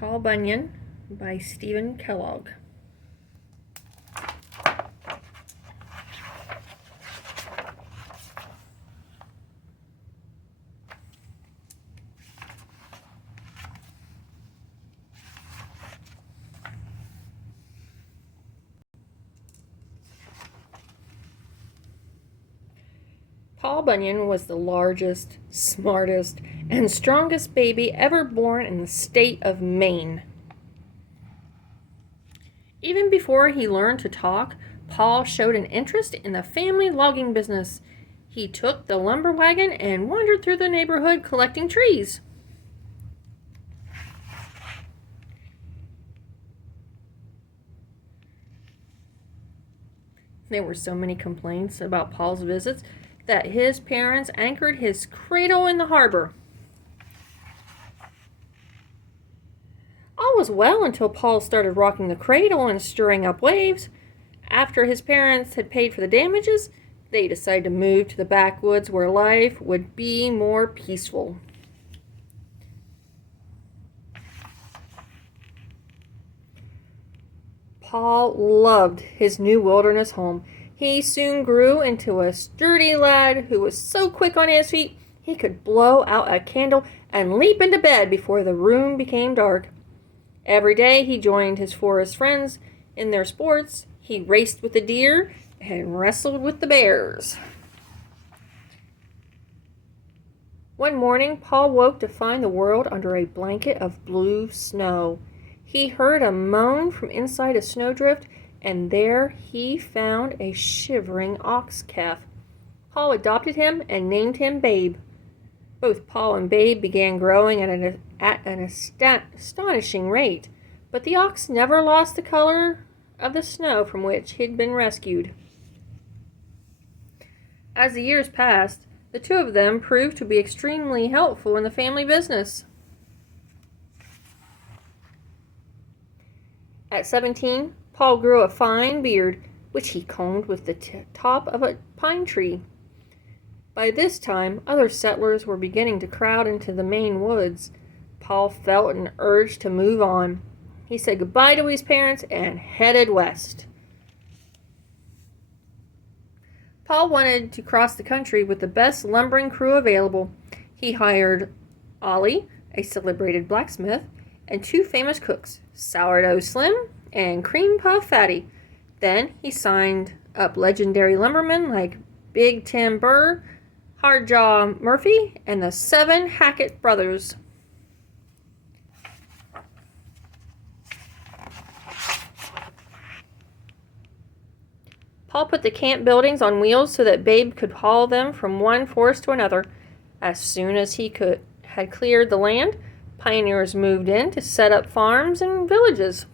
Paul Bunyan by Steven Kellogg. Paul Bunyan was the largest, smartest, and strongest baby ever born in the state of Maine. Even before he learned to talk, Paul showed an interest in the family logging business. He took the lumber wagon and wandered through the neighborhood collecting trees. There were so many complaints about Paul's visits that his parents anchored his cradle in the harbor. All was well until Paul started rocking the cradle and stirring up waves. After his parents had paid for the damages, they decided to move to the backwoods where life would be more peaceful. Paul loved his new wilderness home. He soon grew into a sturdy lad who was so quick on his feet he could blow out a candle and leap into bed before the room became dark. Every day he joined his forest friends in their sports. He raced with the deer and wrestled with the bears. One morning, Paul woke to find the world under a blanket of blue snow. He heard a moan from inside a snowdrift, and there he found a shivering ox calf. Paul adopted him and named him Babe. Both Paul and Babe began growing at an astonishing rate, but the ox never lost the color of the snow from which he'd been rescued. As the years passed, the two of them proved to be extremely helpful in the family business. At 17, Paul grew a fine beard, which he combed with the top of a pine tree. By this time, other settlers were beginning to crowd into the Maine woods. Paul felt an urge to move on. He said goodbye to his parents and headed west. Paul wanted to cross the country with the best lumbering crew available. He hired Ollie, a celebrated blacksmith, and two famous cooks, Sourdough Slim and Cream Puff Fatty. Then he signed up legendary lumbermen like Big Tim Burr, Hardjaw Murphy, and the 7 Hackett brothers. Paul put the camp buildings on wheels so that Babe could haul them from one forest to another. As soon as he had cleared the land, pioneers moved in to set up farms and villages.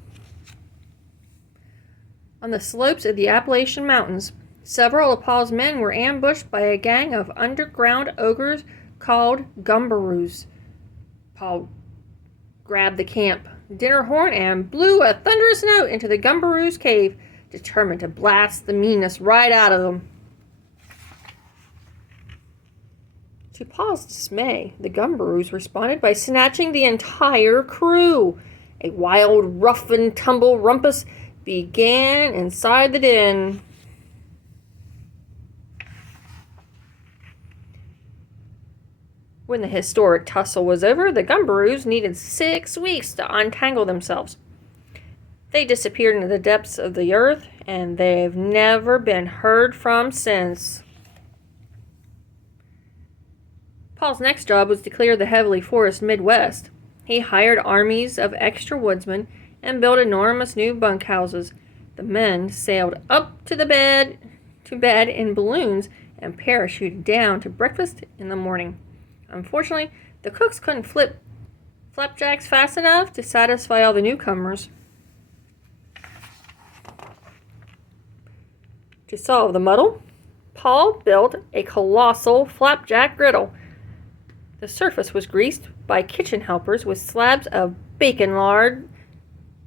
On the slopes of the Appalachian Mountains, several of Paul's men were ambushed by a gang of underground ogres called gumbaroos. Paul grabbed the camp dinner horn and blew a thunderous note into the gumbaroos' cave, determined to blast the meanness right out of them. To Paul's dismay, the gumbaroos responded by snatching the entire crew. A wild rough and tumble rumpus began inside the den. When the historic tussle was over, the gumbaroos needed 6 weeks to untangle themselves. They disappeared into the depths of the earth, and they've never been heard from since. Paul's next job was to clear the heavily forested Midwest. He hired armies of extra woodsmen and built enormous new bunkhouses. The men sailed up to bed in balloons and parachuted down to breakfast in the morning. Unfortunately, the cooks couldn't flip flapjacks fast enough to satisfy all the newcomers. To solve the muddle, Paul built a colossal flapjack griddle. The surface was greased by kitchen helpers with slabs of bacon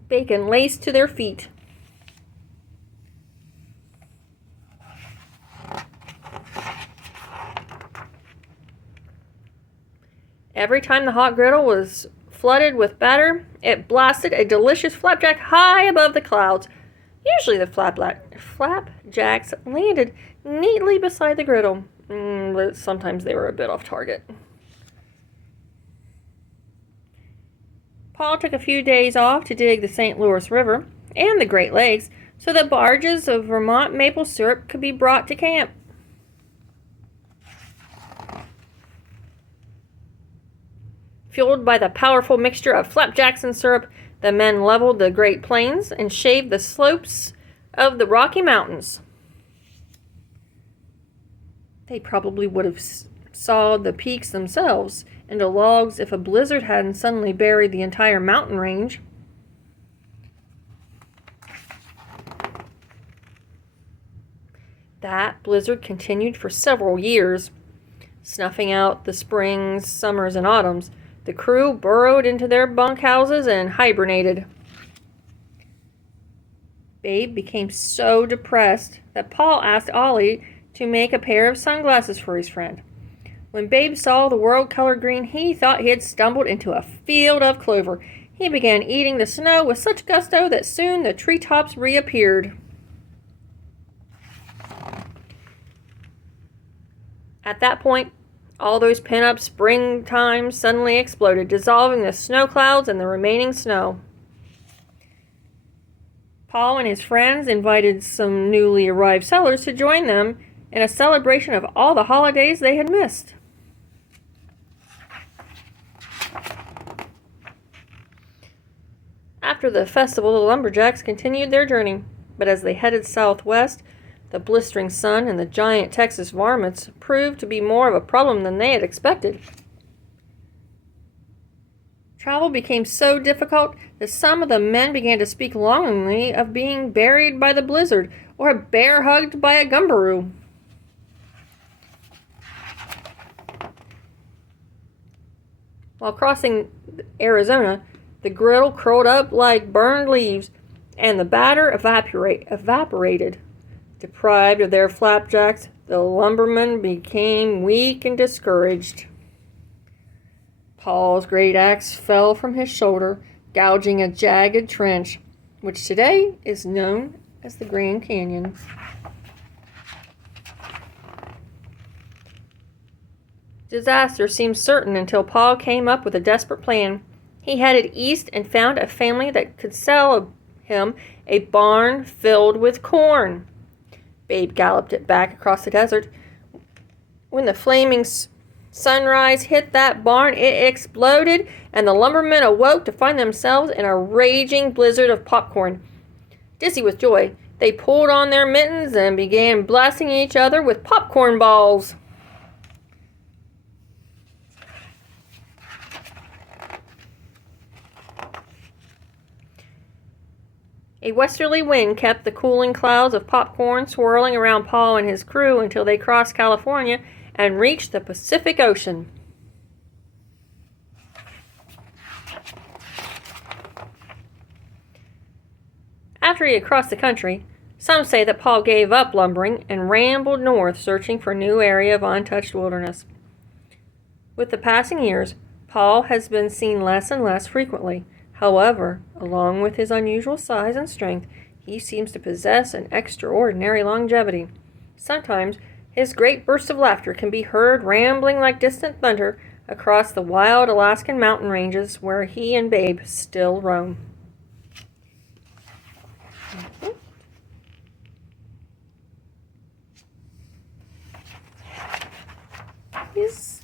laced to their feet. Every time the hot griddle was flooded with batter, it blasted a delicious flapjack high above the clouds. Usually the flapjacks landed neatly beside the griddle, but sometimes they were a bit off target. Paul took a few days off to dig the St. Louis River and the Great Lakes so that barges of Vermont maple syrup could be brought to camp. Fueled by the powerful mixture of flapjacks and syrup, the men leveled the Great Plains and shaved the slopes of the Rocky Mountains. They probably would have sawed the peaks themselves into logs if a blizzard hadn't suddenly buried the entire mountain range. That blizzard continued for several years, snuffing out the springs, summers, and autumns. The crew burrowed into their bunkhouses and hibernated. Babe became so depressed that Paul asked Ollie to make a pair of sunglasses for his friend. When Babe saw the world colored green, he thought he had stumbled into a field of clover. He began eating the snow with such gusto that soon the treetops reappeared. At that point, all those pent-up springtime suddenly exploded, dissolving the snow clouds and the remaining snow. Paul and his friends invited some newly arrived settlers to join them in a celebration of all the holidays they had missed. After the festival, the lumberjacks continued their journey, but as they headed southwest, the blistering sun and the giant Texas varmints proved to be more of a problem than they had expected. Travel became so difficult that some of the men began to speak longingly of being buried by the blizzard or bear-hugged by a gumbaroo. While crossing Arizona, the griddle curled up like burned leaves, and the batter evaporated. Deprived of their flapjacks, the lumbermen became weak and discouraged. Paul's great axe fell from his shoulder, gouging a jagged trench, which today is known as the Grand Canyon. Disaster seemed certain until Paul came up with a desperate plan. He headed east and found a family that could sell him a barn filled with corn. Babe galloped it back across the desert. When the flaming sunrise hit that barn, it exploded, and the lumbermen awoke to find themselves in a raging blizzard of popcorn. Dizzy with joy, they pulled on their mittens and began blasting each other with popcorn balls. A westerly wind kept the cooling clouds of popcorn swirling around Paul and his crew until they crossed California and reached the Pacific Ocean. After he had crossed the country, some say that Paul gave up lumbering and rambled north, searching for a new area of untouched wilderness. With the passing years, Paul has been seen less and less frequently. However, along with his unusual size and strength, he seems to possess an extraordinary longevity. Sometimes his great bursts of laughter can be heard rambling like distant thunder across the wild Alaskan mountain ranges where he and Babe still roam. Yes.